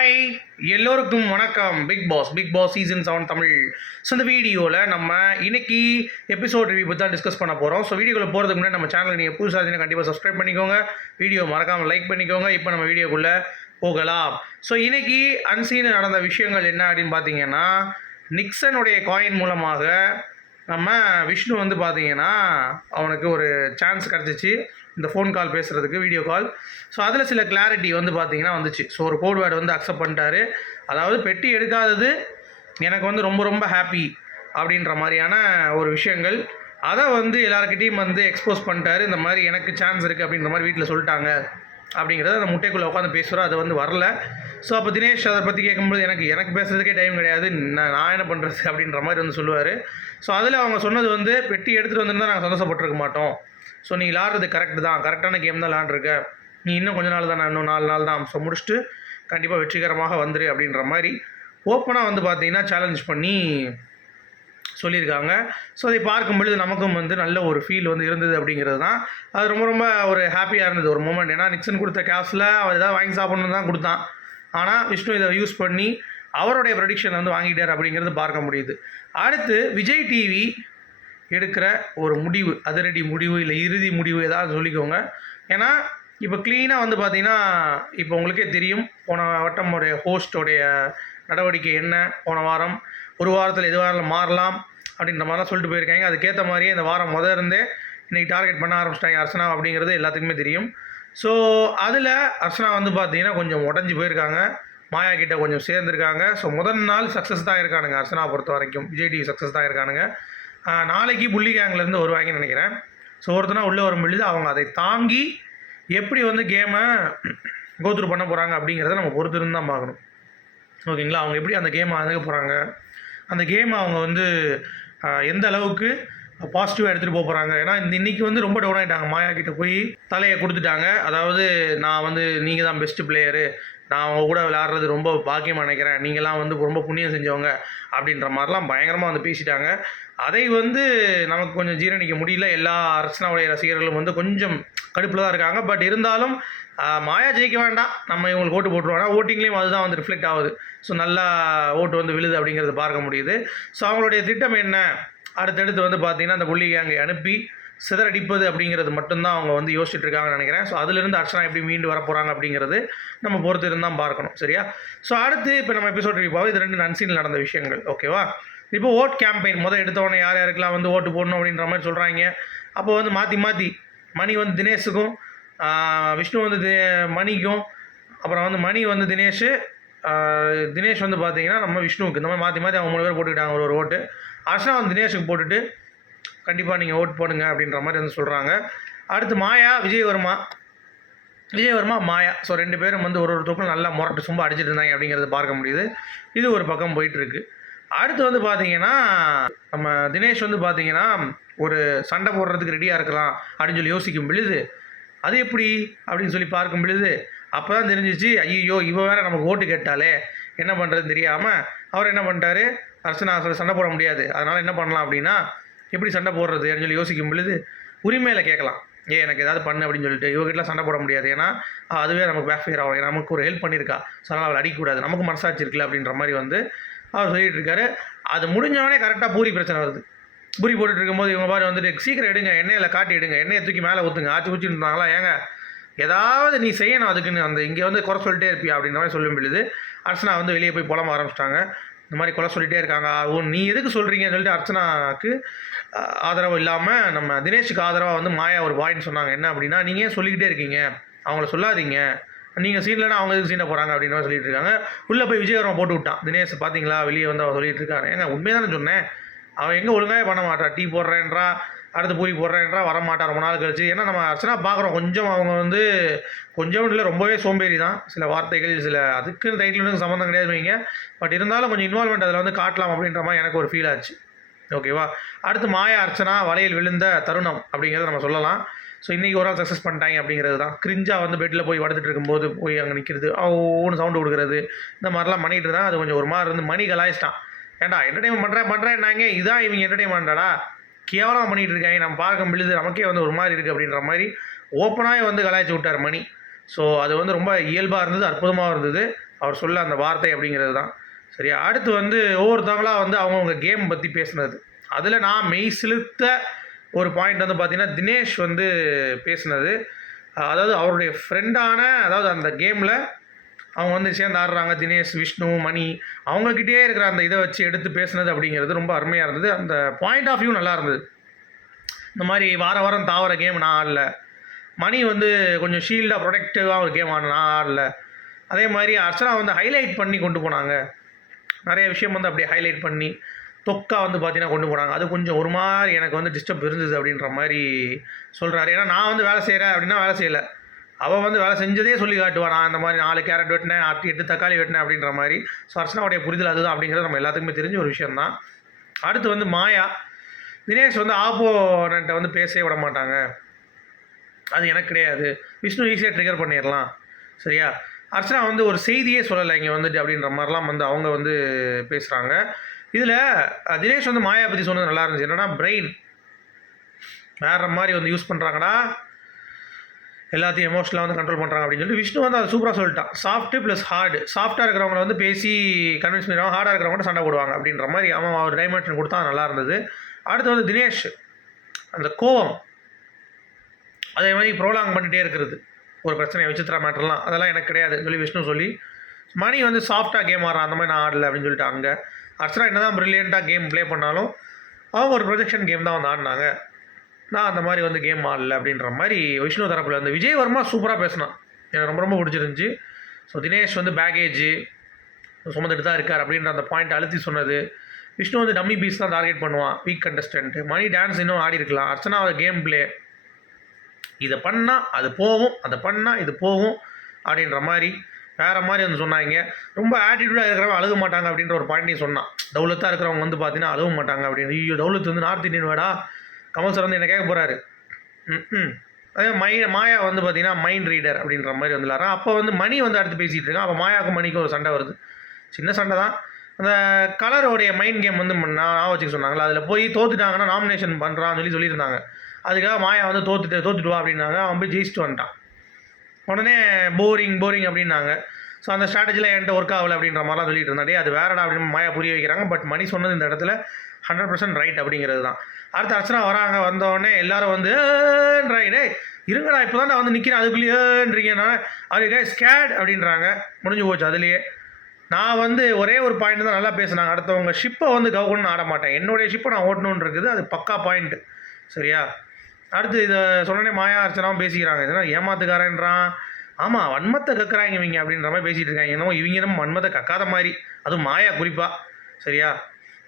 Hi எல்லோருக்கும் வணக்கம். Bigg Boss Bigg Boss season seven Tamil. So இந்த வீடியோவில் நம்ம இன்னைக்கு எபிசோட் ரிவ்யூ பற்றி தான் டிஸ்கஸ் பண்ண போகிறோம் ஸோ வீடியோவில் போகிறதுக்கு முன்னாடி நம்ம சேனலுக்கு நீங்கள் புதுசாக இருந்தீங்கன்னா கண்டிப்பாக சப்ஸ்கிரைப் பண்ணிக்கோங்க. வீடியோ மறக்காமல் லைக் பண்ணிக்கோங்க. இப்போ நம்ம வீடியோக்குள்ளே போகலாம். ஸோ இன்னைக்கு அன்சீன் நடந்த விஷயங்கள் என்ன அப்படின்னு பார்த்தீங்கன்னா நிக்சனுடைய காயின் மூலமாக நம்ம விஷ்ணு வந்து பார்த்தீங்கன்னா அவனுக்கு ஒரு சான்ஸ் கிடச்சிச்சு. இந்த ஃபோன் கால் பேசுகிறதுக்கு வீடியோ கால் ஸோ அதில் சில கிளாரிட்டி வந்து பார்த்தீங்கன்னா வந்துச்சு. ஸோ ஒரு கோட் வேர்டு வந்து அக்செப்ட் பண்ணிட்டாரு. அதாவது பெட்டி எடுக்காதது எனக்கு வந்து ரொம்ப ரொம்ப ஹாப்பி அப்படின்ற மாதிரியான ஒரு விஷயங்கள். அதை வந்து எல்லாருக்கிட்டையும் வந்து எக்ஸ்போஸ் பண்ணிட்டாரு. இந்த மாதிரி எனக்கு சான்ஸ் இருக்குது அப்படின்ற மாதிரி வீட்டில் சொல்லிட்டாங்க அப்படிங்கிறத அந்த முட்டைக்குள்ளே உட்காந்து பேசுகிறோம் அது வந்து வரல. ஸோ அப்போ தினேஷ் அதை பற்றி கேட்கும்போது எனக்கு எனக்கு பேசுகிறதுக்கே டைம் கிடையாது. நான் நான் என்ன பண்ணுறது அப்படின்ற மாதிரி வந்து சொல்லுவார். ஸோ அதில் அவங்க சொன்னது வந்து பெட்டி எடுத்துகிட்டு வந்துருந்தால் நாங்கள் சந்தோஷப்பட்டிருக்க மாட்டோம். ஸோ நீ விளாட்றது கரெக்ட் தான். கரெக்டான கேம் தான் விளாண்டுருக்க. நீ இன்னும் கொஞ்ச நாள் தான் இன்னும் நாலு நாள் தான். ஸோ முடிச்சுட்டு கண்டிப்பாக வெற்றிகரமாக வந்துரு அப்படின்ற மாதிரி ஓப்பனாக வந்து பார்த்தீங்கன்னா சேலஞ்ச் பண்ணி சொல்லியிருக்காங்க. ஸோ அதை பார்க்கும்பொழுது நமக்கும் வந்து நல்ல ஒரு ஃபீல் வந்து இருந்தது அப்படிங்கிறது தான். அது ரொம்ப ரொம்ப ஒரு ஹாப்பியாக இருந்தது. ஒரு மூமெண்ட் ஏன்னா நிக்சன் கொடுத்த கேஷில் அவர் ஏதாவது வாங்கி சாப்பிட்ணுன்னு தான் கொடுத்தான். ஆனால் விஷ்ணு இதை யூஸ் பண்ணி அவருடைய ப்ரொடிக்ஷன் வந்து வாங்கிட்டார் அப்படிங்கிறது பார்க்க முடியுது. அடுத்து விஜய் டிவி எடுக்கிற ஒரு முடிவு அதிரடி முடிவு இல்லை இறுதி முடிவு ஏதாவது சொல்லிக்கோங்க. ஏன்னா இப்போ க்ளீனாக வந்து பார்த்தீங்கன்னா இப்போ உங்களுக்கே தெரியும் போன வட்டமுடைய ஹோஸ்டோடைய நடவடிக்கை என்ன போன வாரம் ஒரு வாரத்தில் எதுவாக மாறலாம் அப்படின்ற மாதிரிலாம் சொல்லிட்டு போயிருக்காங்க. அதுக்கேற்ற மாதிரியே இந்த வாரம் முத இருந்தே இன்றைக்கி டார்கெட் பண்ண ஆரம்பிச்சிட்டாங்க அர்ச்சனா அப்படிங்கிறது எல்லாத்துக்குமே தெரியும். ஸோ அதில் அர்ச்சனா வந்து பார்த்தீங்கன்னா கொஞ்சம் உடஞ்சி போயிருக்காங்க. மாயா கிட்ட கொஞ்சம் சேர்ந்துருக்காங்க. ஸோ முதல் நாள் சக்ஸஸ் தான் இருக்கானுங்க அர்ச்சனா பொறுத்த வரைக்கும். விஜய் டிவி சக்ஸஸ் தான் இருக்கானுங்க. நாளைக்கு புள்ளி கேங்லேருந்து வருவாங்கன்னு நினைக்கிறேன். ஸோ ஒருத்தனா உள்ளே வரும் பொழுது அவங்க அதை தாங்கி எப்படி வந்து கேமை கோத்ரூ பண்ண போகிறாங்க அப்படிங்கிறத நம்ம பொறுத்திருந்து தான் பார்க்கணும். ஓகேங்களா அவங்க எப்படி அந்த கேமை அணுக போகிறாங்க அந்த கேமை அவங்க வந்து எந்த அளவுக்கு பாசிட்டிவாக எடுத்துகிட்டு போக போகிறாங்க ஏன்னா இந்த இன்றைக்கி வந்து ரொம்ப டவுன் ஆகிட்டாங்க மாயா கிட்டே போய் தலையை கொடுத்துட்டாங்க. அதாவது நான் வந்து நீங்கள் தான் பெஸ்ட்டு பிளேயரு நான் அவங்க கூட விளையாடுறது ரொம்ப பாக்கியமாக நினைக்கிறேன். நீங்களாம் வந்து ரொம்ப புண்ணியம் செஞ்சவங்க அப்படின்ற மாதிரிலாம் பயங்கரமாக வந்து பேசிட்டாங்க. அதை வந்து நமக்கு கொஞ்சம் ஜீரணிக்க முடியல. எல்லா அர்ச்சனாவுடைய ரசிகர்களும் வந்து கொஞ்சம் கடுப்பில் தான் இருக்காங்க. பட் இருந்தாலும் மாயா ஜெயிக்க வேண்டாம். நம்ம இவங்களுக்கு ஓட்டு போட்டுருவோம். ஆனால் ஓட்டிங்லேயும் அதுதான் வந்து ரிஃப்ளெக்ட் ஆகுது. ஸோ நல்லா ஓட்டு வந்து விழுது அப்படிங்கிறது பார்க்க முடியுது. ஸோ அவங்களுடைய திட்டம் என்ன? அடுத்தடுத்து வந்து பார்த்தீங்கன்னா அந்த புள்ளி அங்கே அனுப்பி சிதறடிப்பது அப்படிங்கிறது மட்டும்தான் அவங்க வந்து யோசிச்சுட்டு இருக்காங்கன்னு நினைக்கிறேன். ஸோ அதுலேருந்து அர்ச்சனா எப்படி மீண்டு வர போகிறாங்க அப்படிங்கிறது நம்ம பொறுத்து இருந்தால் பார்க்கணும். சரியா? ஸோ அடுத்து இப்போ நம்ம எபிசோட் ரிவ்யூ இது ரெண்டு நன்சீனில் நடந்த விஷயங்கள். ஓகேவா இப்போ ஓட் கேம்பெயின் முதல் எடுத்தவொடனே யார் யாருக்கெல்லாம் வந்து ஓட்டு போடணும் அப்படின்ற மாதிரி சொல்கிறாங்க அப்போ வந்து மாற்றி மாற்றி மணி வந்து தினேஷுக்கும் விஷ்ணு வந்து தி- மணிக்கும் அப்புறம் வந்து மணி வந்து தினேஷ் தினேஷ் வந்து பார்த்தீங்கன்னா நம்ம விஷ்ணுவுக்கு. இந்த மாதிரி மாற்றி மாற்றி அவங்க மூணு பேர் போட்டுக்கிட்டாங்க ஒரு ஒரு ஓட்டு அர்ஷனா வந்து தினேஷுக்கு போட்டுட்டு கண்டிப்பாக நீங்கள் ஓட் போடுங்க அப்படின்ற மாதிரி வந்து சொல்கிறாங்க அடுத்து மாயா விஜயவர்மா. விஜயவர்மா மாயா. ஸோ ரெண்டு பேரும் வந்து ஒரு ஒரு தூக்கம் நல்லா முரட்டு சும்மா அடிச்சிட்டு இருந்தாங்க அப்படிங்கிறத பார்க்க முடியுது. இது ஒரு பக்கம் போயிட்டுருக்கு. அடுத்து வந்து பார்த்தீங்கன்னா நம்ம தினேஷ் வந்து பார்த்தீங்கன்னா ஒரு சண்டை போடுறதுக்கு ரெடியாக இருக்கலாம் அப்படின்னு சொல்லி யோசிக்கும் பொழுது அது எப்படி? அப்படின்னு சொல்லி பார்க்கும் பொழுது அப்போ தான் தெரிஞ்சிச்சு ஐயோ இவன் வேறு நமக்கு ஓட்டு கேட்டாலே என்ன பண்ணுறதுன்னு தெரியாமல் அவர் என்ன பண்ணிட்டாரு? அர்ச்சனா சொல்ல சண்டை போட முடியாது. அதனால் என்ன பண்ணலாம் அப்படின்னா எப்படி சண்டை போடுறது அப்படின்னு சொல்லி யோசிக்கும் பொழுது உரிமையில் கேட்கலாம். ஏ எனக்கு ஏதாவது பண்ணு அப்படின்னு சொல்லிட்டு இவகிட்டலாம் சண்டை போட முடியாது. ஏன்னா அதுவே நமக்கு பேக் ஃபயர் ஆகும். நமக்கு ஒரு ஹெல்ப் பண்ணியிருக்கா. ஸோ அவள் அவளை அடிக்கக்கூடாது. நமக்கு மனசாட்சி இருக்குல்ல அப்படின்ற மாதிரி வந்து அவர் சொல்லிகிட்டு இருக்காரு. அது முடிஞ்சவொடனே கரெக்டாக பூரி பிரச்சனை வருது. பூரி போட்டுட்டு இருக்கும்போது இவங்க பாரு வந்துட்டு சீக்கிரம் எடுங்க எண்ணெயில் காட்டி எடுங்க. எண்ணெயை தூக்கி மேலே ஊற்றுங்க ஆச்சு ஊற்றிட்டு இருந்தாங்களா? ஏங்க ஏதாவது நீ செய்யணும் அதுக்குன்னு. அந்த இங்கே வந்து குறை சொல்லிட்டே இருப்பியா? அப்படின்ற மாதிரி சொல்லும் பொழுது அர்ச்சனா வந்து வெளியே போய் புலம்ப ஆரம்பிச்சிட்டாங்க. இந்த மாதிரி கொலை சொல்லிகிட்டே இருக்காங்க. ஓ நீ எதுக்கு சொல்கிறீங்கன்னு சொல்லிட்டு அர்ச்சனாக்கு ஆதரவு இல்லாமல் நம்ம தினேஷுக்கு ஆதரவாக வந்து மாயா ஒரு பாயிண்ட் சொன்னாங்க. என்ன அப்படின்னா நீங்கள் ஏன் சொல்லிக்கிட்டே இருக்கீங்க? அவங்கள சொல்லாதீங்க. நீங்கள் சீன்லனா அவங்க எதுக்கு சீனை போகிறாங்க அப்படின்னு சொல்லிட்டு இருக்காங்க. உள்ளே போய் விஜயவரம் போட்டு விட்டான். தினேஷ் பார்த்தீங்களா வெளியே வந்து அவன் சொல்லிட்டு இருக்காரு. ஏங்க உண்மையை தானே சொன்னேன். அவன் எங்கே ஒழுங்காக பண்ண மாட்டா டீ போடுறேன்றா. அடுத்து பூரி போடுறேன்றா வர ரொம்ப நாள் கழிச்சு. ஏன்னா நம்ம அர்ச்சனா பார்க்குறோம். கொஞ்சம் அவங்க வந்து கொஞ்சம் இல்லை ரொம்பவே சோம்பேறி தான். சில வார்த்தைகள் சில அதுக்கு டைட்டிலுக்கு சம்மந்தம் கிடையாது வைங்க. பட் இருந்தாலும் கொஞ்சம் இன்வால்மெண்ட் அதில் வந்து காட்டலாம் அப்படின்ற மாதிரி எனக்கு ஒரு ஃபீல் ஆச்சு. ஓகேவா அடுத்து மாயா அர்ச்சனா வலையில் விழுந்த தருணம் அப்படிங்கிறத நம்ம சொல்லலாம். ஸோ இன்றைக்கி ஒரு ஆள் சக்ஸஸ் பண்ணிட்டாங்க அப்படிங்கிறது தான். கிரிஞ்சாக வந்து பெட்டில் போய் வடுத்துட்டு இருக்கும்போது போய் அங்கே நிற்கிறது ஒவ்வொன்று சவுண்டு கொடுக்குறது இந்த மாதிரிலாம் பண்ணிட்டு இருந்தால் அது கொஞ்சம் ஒரு மாதிரி இருந்து மணி கலாய்ச்சிட்டான் ஏன்டா என்டர்டைன்மெண்ட் பண்ணுறேன் பண்ணுறேன்னாங்க இதான் இவங்க என்டர்டைன்மெண்ட்டாடா கேவலமாக பண்ணிகிட்டு இருக்காங்க நம்ம பார்க்க பொழுது நமக்கே வந்து ஒரு மாதிரி இருக்குது அப்படின்ற மாதிரி ஓப்பனாகவே வந்து கலாய்ச்சி விட்டார் மணி. ஸோ அது வந்து ரொம்ப இயல்பாக இருந்தது அற்புதமாக இருந்தது. அவர் சொல்ல அந்த வார்த்தை அப்படிங்கிறது தான். சரியா? அடுத்து வந்து ஒவ்வொருத்தவங்களாக வந்து அவங்கவுங்க கேம் பற்றி பேசுனது. அதில் நான் மெய் செலுத்த ஒரு பாயிண்ட் வந்து பார்த்திங்கன்னா தினேஷ் வந்து பேசுனது. அதாவது அவருடைய ஃப்ரெண்டான அதாவது அந்த கேமில் அவங்க வந்து சேர்ந்து ஆடுறாங்க தினேஷ் விஷ்ணு மணி. அவங்கக்கிட்டே இருக்கிற அந்த இதை வச்சு எடுத்து பேசுனது அப்படிங்கிறது ரொம்ப அருமையாக இருந்தது. அந்த பாயிண்ட் ஆஃப் வியூ நல்லா இருந்தது. இந்த மாதிரி வார வாரம் தாவர கேம் நான் ஆடல. மணி வந்து கொஞ்சம் ஷீல்டாக ப்ரொடெக்டிவாக ஒரு கேம் ஆடின நான் ஆடல. அதே மாதிரி அர்ச்சனா வந்து ஹைலைட் பண்ணி கொண்டு போனாங்க. நிறைய விஷயம் வந்து அப்படியே ஹைலைட் பண்ணி தொக்கா வந்து பார்த்தீங்கன்னா கொண்டு போனாங்க. அது கொஞ்சம் ஒரு மாதிரி எனக்கு வந்து டிஸ்டர்ப் இருந்தது அப்படின்ற மாதிரி சொல்கிறாரு ஏன்னா நான் வந்து வேலை செய்கிறேன் அப்படின்னா வேலை செய்யலை. அவள் வந்து வேலை செஞ்சதே சொல்லி காட்டுவான். நான் இந்த மாதிரி நாலு கேரட் வெட்டினேன் அத்தி எட்டு தக்காளி வெட்டினேன் அப்படின்ற மாதிரி. ஸோ அர்ச்சனாவுடைய புரிதல் அதுதான் அப்படிங்கிறது நம்ம எல்லாத்துக்குமே தெரிஞ்ச ஒரு விஷயந்தான் அடுத்து வந்து மாயா. தினேஷ் வந்து ஆப்போனன்ட்ட வந்து பேசவே விட மாட்டாங்க. அது எனக்கு கிடையாது. விஷ்ணு ஈஸியாக ட்ரிகர் பண்ணிடலாம் சரியா? அர்ச்சனா வந்து ஒரு செய்தியே சொல்லலை இங்கே வந்துட்டு அப்படின்ற மாதிரிலாம் வந்து அவங்க வந்து பேசுகிறாங்க இதில் தினேஷ் வந்து மாயா பற்றி சொன்னது நல்லா இருந்துச்சு. என்னன்னா பிரெயின் வேறு மாதிரி வந்து யூஸ் பண்ணுறாங்கடா எல்லாத்தையும் எமோஷனலாக வந்து கண்ட்ரோல் பண்ணுறாங்க அப்படின்னு சொல்லி விஷ்ணு வந்து அதை சூப்பராக சொல்லிட்டான். சாஃப்ட்டு ப்ளஸ் ஹார்டு சாஃப்ட்டாக இருக்கிறவங்கள வந்து பேசி கன்வின்ஸ் பண்ணிடுவாங்க. ஹார்டாக இருக்கிறவங்க சண்டை போடுவாங்க அப்படின்ற மாதிரி அவன் அவர் டைமென்ஷன் கொடுத்தா நல்லா இருந்தது. அடுத்து வந்து தினேஷ். அந்த கோவம். அதே மாதிரி ப்ரோலாங் பண்ணிகிட்டே இருக்கிறது. ஒரு பிரச்சனை விசித்திரா மேட்டர்லாம் அதெல்லாம் எனக்கு கிடையாது சொல்லி விஷ்ணு சொல்லி மணி வந்து சாஃப்டாக கேம் ஆடுறான். அந்த மாதிரி நான் ஆடல அப்படின்னு சொல்லிட்டு அங்கே. அர்ச்சனா என்ன தான் ப்ரில்லியண்ட்டாக கேம் ப்ளே பண்ணாலும் அவங்க ஒரு ப்ரொஜெக்ஷன் கேம் தான் வந்து ஆடினாங்க. நான் அந்த மாதிரி வந்து கேம் ஆடல அப்படின்ற மாதிரி விஷ்ணு தரப்பில் வந்து விஜயவர்மா சூப்பராக பேசினான். எனக்கு ரொம்ப ரொம்ப பிடிச்சிருந்துச்சி. ஸோ தினேஷ் வந்து பேக்கேஜ் சுமந்துட்டு தான் இருக்கார் அப்படின்ற அந்த பாயிண்ட் அழுத்தி சொன்னது. விஷ்ணு வந்து டம்மி பீஸ் தான் டார்கெட் பண்ணுவான் வீக் கண்டஸ்டன்ட்டு மணி டான்ஸ் இன்னும் ஆடி இருக்கலாம். அர்ச்சனா கேம் பிளே இதை பண்ணால் அது போகும் அதை பண்ணால் இது போகும் அப்படின்ற மாதிரி வேறு மாதிரி வந்து சொன்னாங்க. ரொம்ப ஆட்டிடியூடாக இருக்கிறவங்க அழுக மாட்டாங்க அப்படின்ற ஒரு பாயிண்ட் சொன்னான். தௌலத்தாக இருக்கிறவங்க வந்து பார்த்தீங்கன்னா அழுக மாட்டாங்க அப்படின்னு. ஐயோ தௌலத் வந்து நார்த் இந்தியன் வேடா. கமல் சார் வந்து என்ன கேட்க போகிறாரு ம் அதே மை மாயா வந்து பார்த்தீங்கன்னா மைண்ட் ரீடர் அப்படின்ற மாதிரி வந்துலாரான் அப்போ வந்து மணி வந்து அடுத்து பேசிகிட்டு இருக்கான். அப்போ மாயாவுக்கும் மணிக்கும் ஒரு சண்டை வருது. சின்ன சண்டை தான். அந்த கலரோடைய மைண்ட் கேம் வந்து நான் நான் வச்சுக்க சொன்னாங்களா அதில் போய் தோத்துட்டாங்கன்னா நாமினேஷன் பண்ணுறான்னு சொல்லி சொல்லியிருந்தாங்க. அதுக்காக மாயா வந்து தோத்துட்டு தோத்துட்டு வா அப்படின்னாங்க. அவன் போய் ஜெயிச்சுட்டு வந்துட்டான். உடனே போரிங் போரிங் அப்படின்னாங்க. ஸோ அந்த ஸ்ட்ராட்டஜியில் என்கிட்ட ஒர்க் ஆகலை அப்படின்ற மாதிரிலாம் சொல்லிட்டு இருந்தாடே அது வேறடா அப்படின்னு மாயா புரிய வைக்கிறாங்க. பட் மணி சொன்னது இந்த இடத்துல ஹண்ட்ரட் பர்சன்ட் ரைட் அப்படிங்கிறது தான். அடுத்த அர்ச்சனா வராங்க வந்தோடனே எல்லாரும் வந்து ஏன்றாங்க இருங்கடா இப்போ தான் நான் வந்து நிற்கிறேன் அதுக்குள்ளேயேன்றீங்க நான் ஸ்கேட் அப்படின்றாங்க. முடிஞ்சு போச்சு அதுலேயே. நான் வந்து ஒரே ஒரு பாயிண்ட் தான் நல்லா பேசுனாங்க. அடுத்தவங்க ஷிப்பை வந்து கவுக்கணும்னு ஆட மாட்டேன். என்னுடைய ஷிப்பை நான் ஓட்டணுன்னு இருக்குது. அது பக்கா பாயிண்ட் சரியா? அடுத்து இதை சொன்னோடனே மாயா அர்ச்சனாவும் பேசிக்கிறாங்க. இதெல்லாம் ஏமாத்துக்காரன்றான்? ஆமாம் வன்மத்தை கக்குறாங்க இவங்க அப்படின்ற மாதிரி பேசிகிட்டு இருக்காங்க. என்னமோ இவங்க என்னமோ வன்மத்தை கக்காத மாதிரி. அதுவும் மாயா குறிப்பாக சரியா?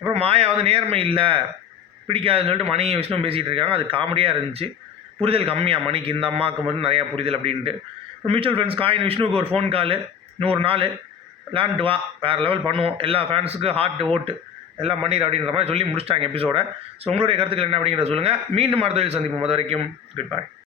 அப்புறம் மாயா வந்து நேர்மை இல்லை பிடிக்காதுன்னு சொல்லிட்டு மணி விஷ்ணு பேசிகிட்டு இருக்காங்க. அது காமெடியாக இருந்துச்சு. புரிதல் கம்மியாக மணிக்கு இந்த அம்மாவுக்கு வந்து நிறையா புரிதல் அப்படின்ட்டு. மியூச்சுவல் ஃப்ரெண்ட்ஸ் காயின் விஷ்ணுவுக்கு ஒரு ஃபோன் காலு நூறு நாள். விளாண்டு வா வேறு லெவல் பண்ணுவோம். எல்லா ஃபேன்ஸுக்கு ஹார்ட் ஓட்டு. எல்லாம் பண்ணிடு அப்படின்ற மாதிரி சொல்லி முடிச்சிட்டாங்க எபிசோட ஸோ உங்களுடைய கருத்துக்கள் என்ன அப்படிங்கிறத சொல்லுங்கள் மீண்டும் அடுத்த சந்திப்போம். அது வரைக்கும் குட் பாய்